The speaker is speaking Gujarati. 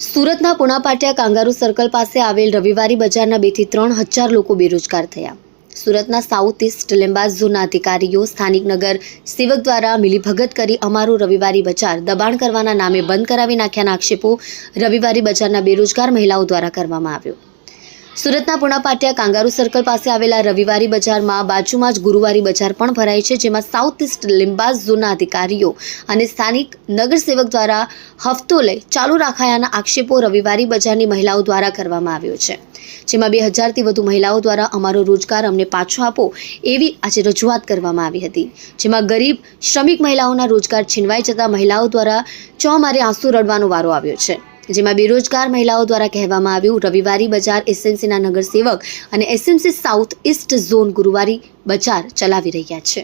સુરતના પુણાપાટિયા કાંગારૂ સર્કલ પાસે આવેલ રવિવારી બજારના 2 થી 3 હજાર લોકો બેરોજગાર થયા। સુરતના સાઉથ ઈસ્ટ લીંબાયત ઝોનના અધિકારીઓ સ્થાનિક નગર સેવક દ્વારા મિલીભગત કરી અમારું રવિવારી બજાર દબાણ કરવાના નામે બંધ કરાવી નાખ્યાના આક્ષેપો રવિવારી બજારના બેરોજગાર મહિલાઓ દ્વારા કરવામાં આવ્યો। સુરતના પુણાપાટિયા કાંગારૂ સર્કલ પાસે આવેલા રવિવારી બજારમાં બાજુમાં જ ગુરુવારી બજાર પણ ભરાય છે, જેમાં સાઉથ ઈસ્ટ લીંબાયત ઝોનના અધિકારીઓ અને સ્થાનિક નગરસેવક દ્વારા હફતો લઈ ચાલુ રાખાયાના આક્ષેપો રવિવારી બજારની મહિલાઓ દ્વારા કરવામાં આવ્યો છે, જેમાં 2000થી વધુ મહિલાઓ દ્વારા અમારો રોજગાર અમને પાછો આપો એવી આજે રજૂઆત કરવામાં આવી હતી, જેમાં ગરીબ શ્રમિક મહિલાઓના રોજગાર છીનવાઈ જતા મહિલાઓ દ્વારા ચોમારે આંસુ રડવાનો વારો આવ્યો છે, જેમાં બેરોજગાર મહિલાઓ દ્વારા કહેવામાં આવ્યું રવિવારી બજાર એસએમસીના નગરસેવક અને એસએમસી સાઉથ ઈસ્ટ ઝોન ગુરુવારી બજાર ચલાવી રહ્યા છે।